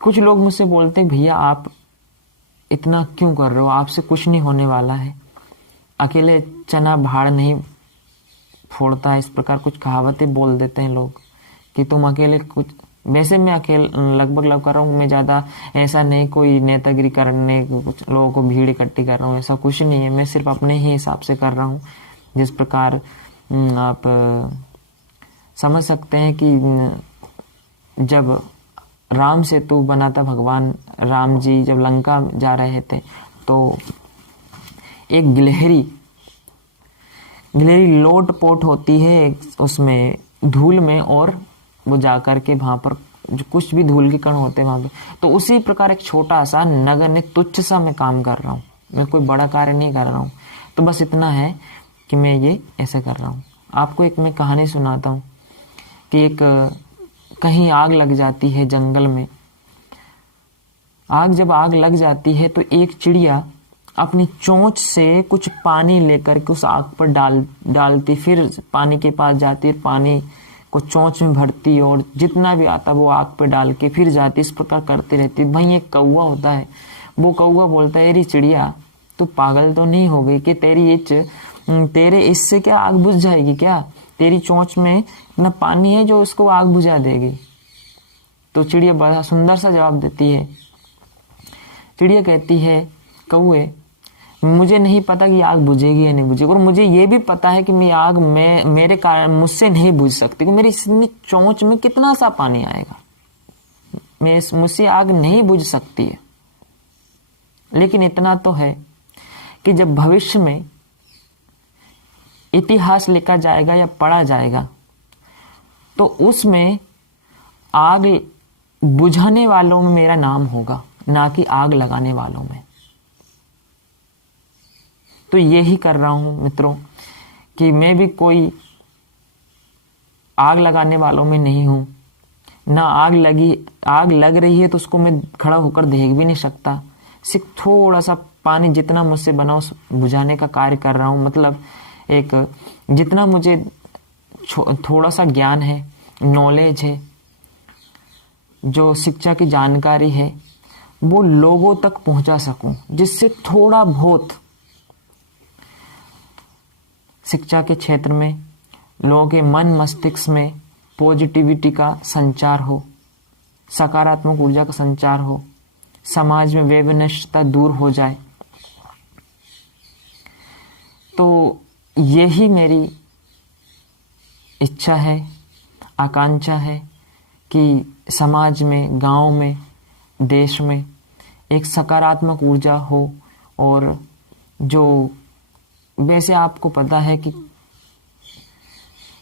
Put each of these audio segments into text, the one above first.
कुछ लोग मुझसे बोलते हैं भैया आप इतना क्यों कर रहे हो, आपसे कुछ नहीं होने वाला है, अकेले चना भाड़ नहीं फोड़ता है, इस प्रकार कुछ कहावतें बोल देते हैं लोग कि तुम अकेले कुछ। वैसे मैं अकेले लगभग लव कर रहा हूँ, मैं ज़्यादा ऐसा नहीं कोई नेतागिरी करने कुछ लोगों को भीड़ इकट्ठी कर रहा हूँ, ऐसा कुछ नहीं है। मैं सिर्फ अपने ही हिसाब से कर रहा हूँ। जिस प्रकार आप समझ सकते हैं कि जब राम सेतु बना था, भगवान राम जी जब लंका जा रहे थे तो एक गिलहरी लोट पोट होती है उसमें धूल में, और वो जाकर के वहां पर जो कुछ भी धूल के कण होते हैं वहां पे, तो उसी प्रकार एक छोटा सा नगण्य तुच्छ सा मैं काम कर रहा हूँ। मैं कोई बड़ा कार्य नहीं कर रहा हूँ। तो बस इतना है कि मैं ये ऐसे कर रहा हूँ। आपको एक मैं कहानी सुनाता हूँ कि एक कहीं आग लग जाती है जंगल में। जब आग लग जाती है तो एक चिड़िया अपनी चोंच से कुछ पानी लेकर के उस आग पर डालती, फिर पानी के पास जाती, पानी को चोंच में भरती और जितना भी आता वो आग पे डाल के फिर जाती। इस प्रकार करती रहती। वहीं एक कौवा होता है, वो कौवा बोलता है, अरे चिड़िया तू पागल तो नहीं हो गई कि तेरे इससे क्या आग बुझ जाएगी क्या? तेरी चोंच में इतना पानी है जो उसको आग बुझा देगी। तो चिड़िया बड़ा सुंदर सा जवाब देती है। चिड़िया कहती है, कौवे मुझे नहीं पता कि आग बुझेगी या नहीं बुझेगी, और मुझे ये भी पता है कि मेरे कारण मुझसे नहीं बुझ सकती, कि मेरी इतनी चोंच में कितना सा पानी आएगा, मुझसे आग नहीं बुझ सकती है। लेकिन इतना तो है कि जब भविष्य में इतिहास लिखा जाएगा या पढ़ा जाएगा तो उसमें आग बुझाने वालों में मेरा नाम होगा, ना कि आग लगाने वालों में। तो यही कर रहा हूं मित्रों कि मैं भी कोई आग लगाने वालों में नहीं हूं। ना आग लग रही है तो उसको मैं खड़ा होकर देख भी नहीं सकता। सिर्फ थोड़ा सा पानी जितना मुझसे बना उस बुझाने का कार्य कर रहा हूं। मतलब एक जितना मुझे थोड़ा सा ज्ञान है, नॉलेज है, जो शिक्षा की जानकारी है, वो लोगों तक पहुंचा सकूं, जिससे थोड़ा बहुत शिक्षा के क्षेत्र में लोगों के मन मस्तिष्क में पॉजिटिविटी का संचार हो, सकारात्मक ऊर्जा का संचार हो, समाज में वैमनस्यता दूर हो जाए। तो यही मेरी इच्छा है, आकांक्षा है कि समाज में, गांव में, देश में एक सकारात्मक ऊर्जा हो। और जो वैसे आपको पता है कि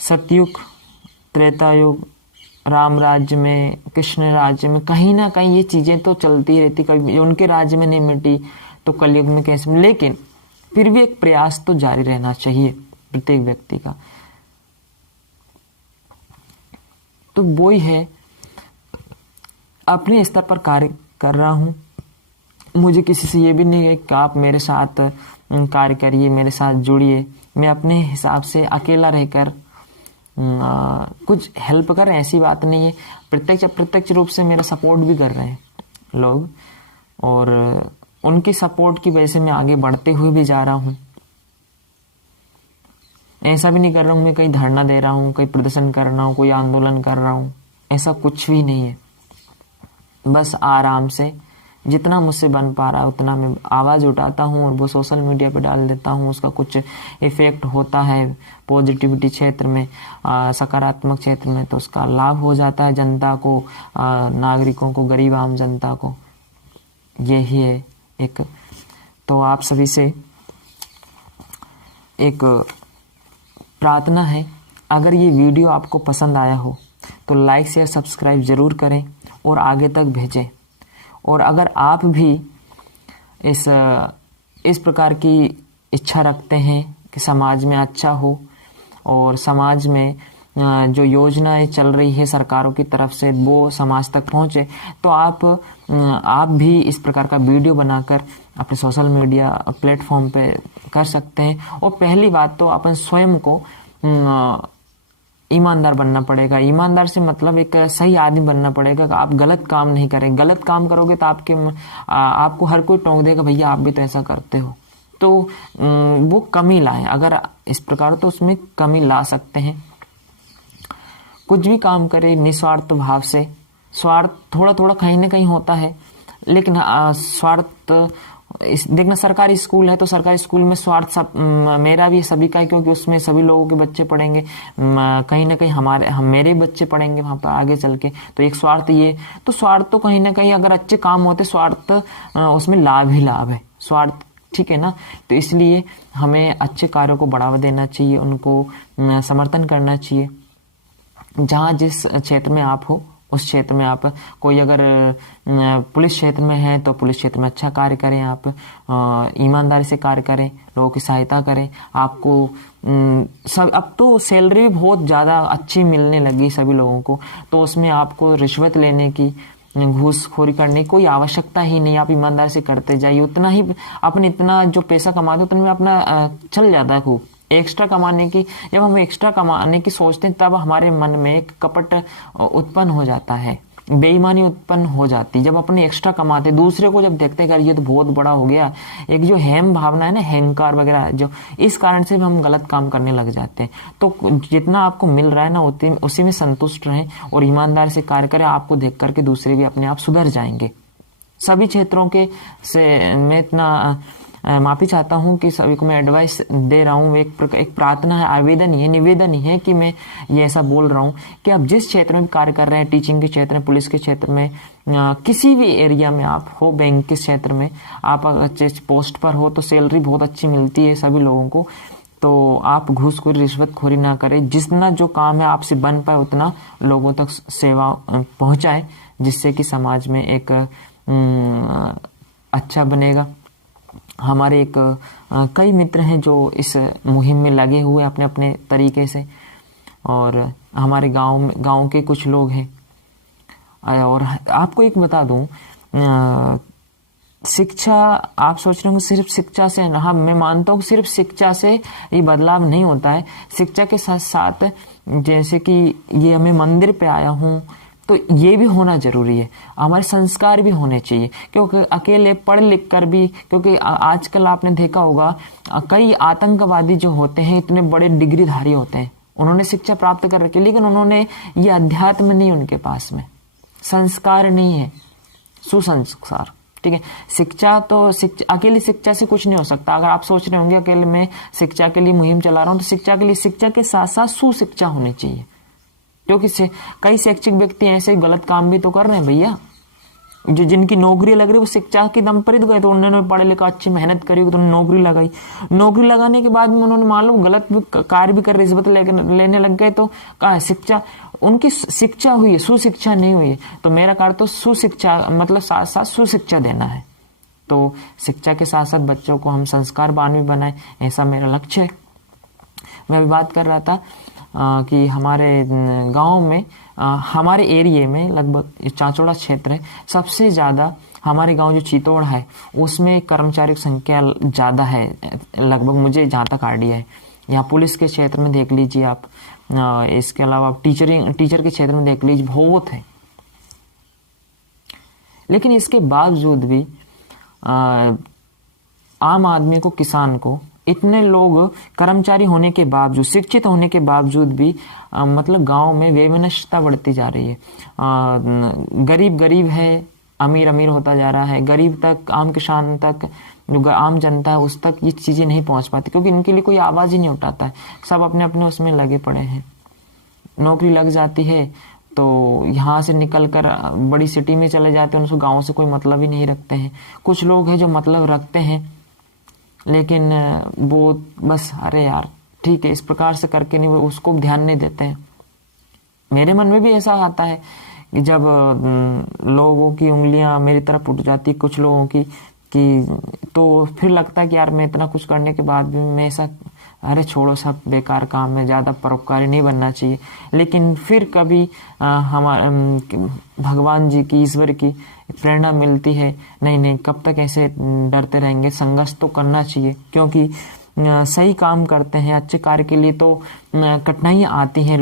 सतयुग, त्रेता युग, राम राज्य में, कृष्ण राज्य में कहीं ना कहीं ये चीजें तो चलती रहती। कभी उनके राज्य में नहीं मिटी तो कलयुग में कैसे? लेकिन फिर भी एक प्रयास तो जारी रहना चाहिए प्रत्येक व्यक्ति का। तो वो ही है, अपने स्तर पर कार्य कर रहा हूं। मुझे किसी से ये भी नहीं है कि आप मेरे साथ कार्य करिए, मेरे साथ जुड़िए। मैं अपने हिसाब से अकेला रहकर कुछ हेल्प कर रहे हैं, ऐसी बात नहीं है। प्रत्यक्ष रूप से मेरा सपोर्ट भी कर रहे हैं लोग, और उनकी सपोर्ट की वजह से मैं आगे बढ़ते हुए भी जा रहा हूं। ऐसा भी नहीं कर रहा हूं मैं कहीं धरना दे रहा हूं, कहीं प्रदर्शन कर रहा हूं, कोई आंदोलन कर रहा हूं, ऐसा कुछ भी नहीं है। बस आराम से जितना मुझसे बन पा रहा है उतना मैं आवाज उठाता हूँ और वो सोशल मीडिया पे डाल देता हूँ। उसका कुछ इफेक्ट होता है पॉजिटिविटी क्षेत्र में, सकारात्मक क्षेत्र में, तो उसका लाभ हो जाता है जनता को, नागरिकों को, गरीब आम जनता को। यही है एक। तो आप सभी से एक प्रार्थना है, अगर ये वीडियो आपको पसंद आया हो तो लाइक शेयर सब्सक्राइब जरूर करें और आगे तक भेजें। और अगर आप भी इस प्रकार की इच्छा रखते हैं कि समाज में अच्छा हो और समाज में जो योजनाएं चल रही है सरकारों की तरफ से वो समाज तक पहुंचे, तो आप भी इस प्रकार का वीडियो बनाकर अपने सोशल मीडिया प्लेटफॉर्म पे कर सकते हैं। और पहली बात तो अपन स्वयं को ईमानदार बनना पड़ेगा। ईमानदार से मतलब एक सही आदमी बनना पड़ेगा कि आप गलत काम नहीं करें। गलत काम करोगे तो आपको हर कोई टोक देगा, भैया आप भी तो ऐसा करते हो। तो वो कमी लाए, अगर इस प्रकार तो उसमें कमी ला सकते हैं। कुछ भी काम करे निस्वार्थ भाव से। स्वार्थ थोड़ा थोड़ा कहीं ना कहीं होता है, लेकिन स्वार्थ देखना, सरकारी स्कूल है तो सरकारी स्कूल में स्वार्थ मेरा भी सभी का है, क्योंकि उसमें सभी लोगों के बच्चे पढ़ेंगे, कहीं ना कहीं मेरे बच्चे पढ़ेंगे वहां पर आगे चल के। तो एक स्वार्थ ये, तो स्वार्थ तो कहीं ना कहीं अगर अच्छे काम होते स्वार्थ उसमें लाभ ही लाभ है स्वार्थ, ठीक है ना। तो इसलिए हमें अच्छे कार्यों को बढ़ावा देना चाहिए, उनको समर्थन करना चाहिए। जहाँ जिस क्षेत्र में आप हो उस क्षेत्र में आप, कोई अगर पुलिस क्षेत्र में है तो पुलिस क्षेत्र में अच्छा कार्य करें, आप ईमानदारी से कार्य करें, लोगों की सहायता करें। आपको सब अब तो सैलरी भी बहुत ज़्यादा अच्छी मिलने लगी सभी लोगों को, तो उसमें आपको रिश्वत लेने की, घूसखोरी करने की कोई आवश्यकता ही नहीं। आप ईमानदारी से करते जाइए, उतना ही अपने इतना जो पैसा कमाते उतना में अपना चल जाता है। खूब एक्स्ट्रा कमाने की, जब हम एक्स्ट्रा कमाने की सोचते हैं तब हमारे मन में एक कपट उत्पन्न हो जाता है, बेईमानी उत्पन्न हो जाती। जब अपने एक्स्ट्रा कमाते, दूसरे को जब देखते हैं ये तो बहुत बड़ा हो गया, एक जो हेम भावना है ना, अहंकार वगैरह, जो इस कारण से भी हम गलत काम करने लग जाते हैं। तो जितना आपको मिल रहा है ना उसी में संतुष्ट रहें और ईमानदार से कार्य करें। आपको देख करके दूसरे भी अपने आप सुधर जाएंगे। सभी क्षेत्रों के से मैं इतना माफी चाहता हूं कि सभी को मैं एडवाइस दे रहा हूं। एक प्रार्थना है, आवेदन ही है, निवेदन ही है कि मैं ये ऐसा बोल रहा हूं कि आप जिस क्षेत्र में कार्य कर रहे हैं, टीचिंग के क्षेत्र में, पुलिस के क्षेत्र में, किसी भी एरिया में आप हो, बैंक के क्षेत्र में आप अच्छे पोस्ट पर हो तो सैलरी बहुत अच्छी मिलती है सभी लोगों को। तो आप घूसखोरी रिश्वतखोरी ना करें। जितना जो काम है आपसे बन पाए उतना लोगों तक सेवा पहुंचाए, जिससे कि समाज में एक अच्छा बनेगा। हमारे एक कई मित्र हैं जो इस मुहिम में लगे हुए अपने अपने तरीके से, और हमारे गांव के कुछ लोग हैं। और आपको एक बता दूं, शिक्षा, आप सोच रहे होंगे सिर्फ शिक्षा से, हाँ मैं मानता हूँ सिर्फ शिक्षा से ये बदलाव नहीं होता है। शिक्षा के साथ साथ जैसे कि ये मैं मंदिर पे आया हूँ तो ये भी होना जरूरी है, हमारे संस्कार भी होने चाहिए। क्योंकि अकेले पढ़ लिख कर भी, क्योंकि आजकल आपने देखा होगा कई आतंकवादी जो होते हैं इतने बड़े डिग्रीधारी होते हैं, उन्होंने शिक्षा प्राप्त कर रखी, लेकिन उन्होंने ये अध्यात्म नहीं, उनके पास में संस्कार नहीं है, सुसंस्कार, ठीक है। अकेली शिक्षा से कुछ नहीं हो सकता। अगर आप सोच रहे होंगे अकेले मैं शिक्षा के लिए मुहिम चला रहा हूँ, तो शिक्षा के साथ साथ सुशिक्षा होनी चाहिए। क्योंकि कई शैक्षिक व्यक्ति ऐसे गलत काम भी तो कर रहे हैं भैया, जो जिनकी नौकरी लग रही है वो शिक्षा के दम पर ही तो गए। तो उन्होंने पढ़े लिखा अच्छी मेहनत करी तो उन्होंने नौकरी लगाई, नौकरी लगाने के बाद में उन्होंने मान लो गलत कार्य भी कर, रिश्वत लेने लग गए, तो कहा शिक्षा, उनकी शिक्षा हुई है, सुशिक्षा नहीं हुई है। तो मेरा कार्य तो सुशिक्षा मतलब साथ साथ सुशिक्षा देना है। तो शिक्षा के साथ साथ बच्चों को हम संस्कारवान भी बनाए, ऐसा मेरा लक्ष्य है। मैं अभी बात कर रहा था कि हमारे गांव में, हमारे एरिया में लगभग चाचौड़ा क्षेत्र है, सबसे ज़्यादा हमारे गांव जो चितौड़ है उसमें कर्मचारियों की संख्या ज़्यादा है, लगभग मुझे जहाँ तक आइडिया है। यहाँ पुलिस के क्षेत्र में देख लीजिए आप, इसके अलावा आप टीचर के क्षेत्र में देख लीजिए, बहुत है। लेकिन इसके बावजूद भी आम आदमी को, किसान को, इतने लोग कर्मचारी होने के बावजूद, शिक्षित होने के बावजूद भी मतलब गांव में वैमनस्यता बढ़ती जा रही है। गरीब गरीब है, अमीर अमीर होता जा रहा है, गरीब तक, आम किसान तक, जो आम जनता है उस तक ये चीजें नहीं पहुंच पाती, क्योंकि इनके लिए कोई आवाज ही नहीं उठाता है। सब अपने अपने उसमें लगे पड़े हैं। नौकरी लग जाती है तो यहाँ से निकल कर बड़ी सिटी में चले जाते हैं, उनको गाँव से कोई मतलब ही नहीं रखते हैं। कुछ लोग हैं जो मतलब रखते हैं, लेकिन वो बस अरे यार ठीक है इस प्रकार से करके नहीं, वो उसको ध्यान नहीं देते हैं। मेरे मन में भी ऐसा आता है कि जब लोगों की उंगलियां मेरी तरफ उठ जाती, कुछ लोगों की, तो फिर लगता है कि यार मैं इतना कुछ करने के बाद भी मैं ऐसा, अरे छोड़ो सब बेकार काम है, ज़्यादा परोपकारी नहीं बनना चाहिए। लेकिन फिर कभी हमारे भगवान जी की, ईश्वर की प्रेरणा मिलती है, नहीं कब तक ऐसे डरते रहेंगे, संघर्ष तो करना चाहिए। क्योंकि सही काम करते हैं अच्छे कार्य के लिए तो कठिनाइयाँ आती हैं।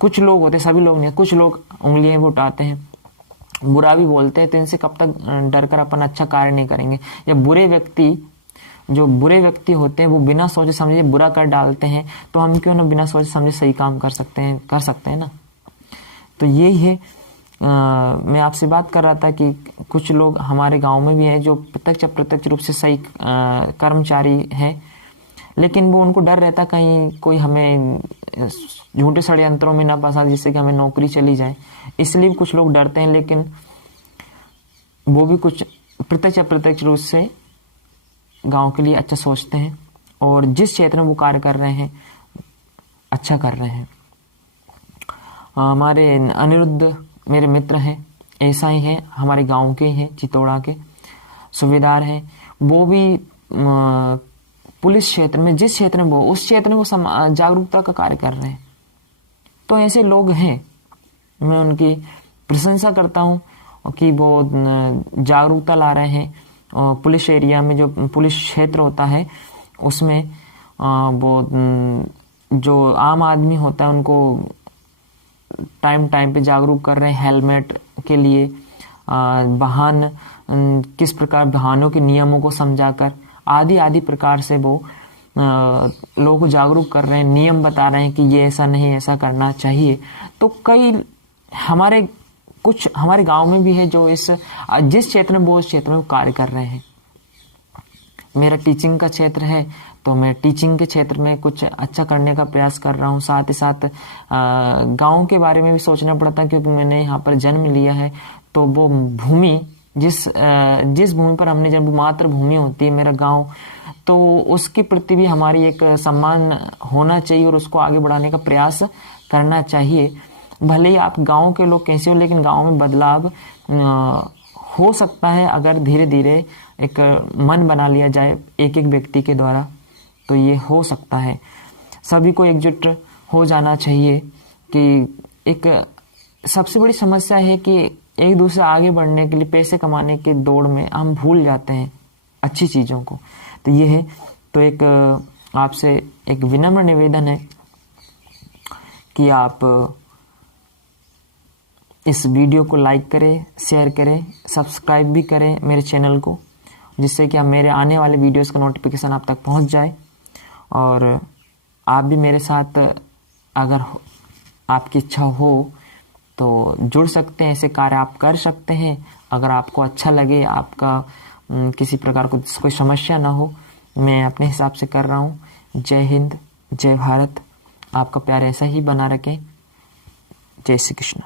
कुछ लोग होते, सभी लोग नहीं, कुछ लोग उंगलियां भी उठाते हैं, बुरा भी बोलते हैं, तो इनसे कब तक डर कर अपन अच्छा कार्य नहीं करेंगे। या जो बुरे व्यक्ति होते हैं वो बिना सोचे समझे बुरा कर डालते हैं, तो हम क्यों ना बिना सोचे समझे सही काम कर सकते हैं ना। तो यही है, मैं आपसे बात कर रहा था कि कुछ लोग हमारे गांव में भी हैं जो प्रत्यक्ष रूप से सही कर्मचारी हैं, लेकिन वो उनको डर रहता कहीं कोई हमें झूठे षड्यंत्रों में ना फंसा जिससे कि हमें नौकरी चली जाए, इसलिए कुछ लोग डरते हैं। लेकिन वो भी कुछ प्रत्यक्ष रूप से गांव के लिए अच्छा सोचते हैं और जिस क्षेत्र में वो कार्य कर रहे हैं अच्छा कर रहे हैं। हमारे अनिरुद्ध मेरे मित्र हैं, ऐसा ही है, हमारे गांव के ही हैं, चितौड़ा के सूबेदार हैं। वो भी पुलिस क्षेत्र में, जिस क्षेत्र में वो, उस क्षेत्र में वो जागरूकता का कार्य कर रहे हैं। तो ऐसे लोग हैं, मैं उनकी प्रशंसा करता हूँ कि वो जागरूकता ला रहे हैं। पुलिस एरिया में, जो पुलिस क्षेत्र होता है उसमें वो जो आम आदमी होता है उनको टाइम पे जागरूक कर रहे हैं हेलमेट के लिए, वाहन किस प्रकार, वाहनों के नियमों को समझाकर आदि प्रकार से वो लोगों को जागरूक कर रहे हैं, नियम बता रहे हैं कि ये ऐसा नहीं, ऐसा करना चाहिए। तो कई हमारे गांव में भी है जो जिस क्षेत्र में वो उस क्षेत्र में कार्य कर रहे हैं। मेरा टीचिंग का क्षेत्र है तो मैं टीचिंग के क्षेत्र में कुछ अच्छा करने का प्रयास कर रहा हूँ। साथ ही साथ गांव के बारे में भी सोचना पड़ता है, क्योंकि मैंने यहाँ पर जन्म लिया है। तो वो भूमि, जिस भूमि पर हमने जन्म, मातृभूमि होती है मेरा गांव, तो उसके प्रति भी हमारी एक सम्मान होना चाहिए और उसको आगे बढ़ाने का प्रयास करना चाहिए। भले ही आप गांव के लोग कैसे हो, लेकिन गांव में बदलाव हो सकता है अगर धीरे धीरे एक मन बना लिया जाए एक व्यक्ति के द्वारा, तो ये हो सकता है। सभी को एकजुट हो जाना चाहिए कि एक सबसे बड़ी समस्या है कि एक दूसरे आगे बढ़ने के लिए, पैसे कमाने के दौड़ में हम भूल जाते हैं अच्छी चीज़ों को। तो ये है, तो एक आपसे एक विनम्र निवेदन है कि आप इस वीडियो को लाइक करें, शेयर करें, सब्सक्राइब भी करें मेरे चैनल को, जिससे कि मेरे आने वाले वीडियोस का नोटिफिकेशन आप तक पहुंच जाए। और आप भी मेरे साथ, अगर आपकी इच्छा हो तो जुड़ सकते हैं, ऐसे कार्य आप कर सकते हैं। अगर आपको अच्छा लगे, आपका किसी प्रकार को कोई समस्या ना हो, मैं अपने हिसाब से कर रहा हूँ। जय हिंद, जय भारत। आपका प्यार ऐसा ही बना रखें। जय श्री कृष्ण।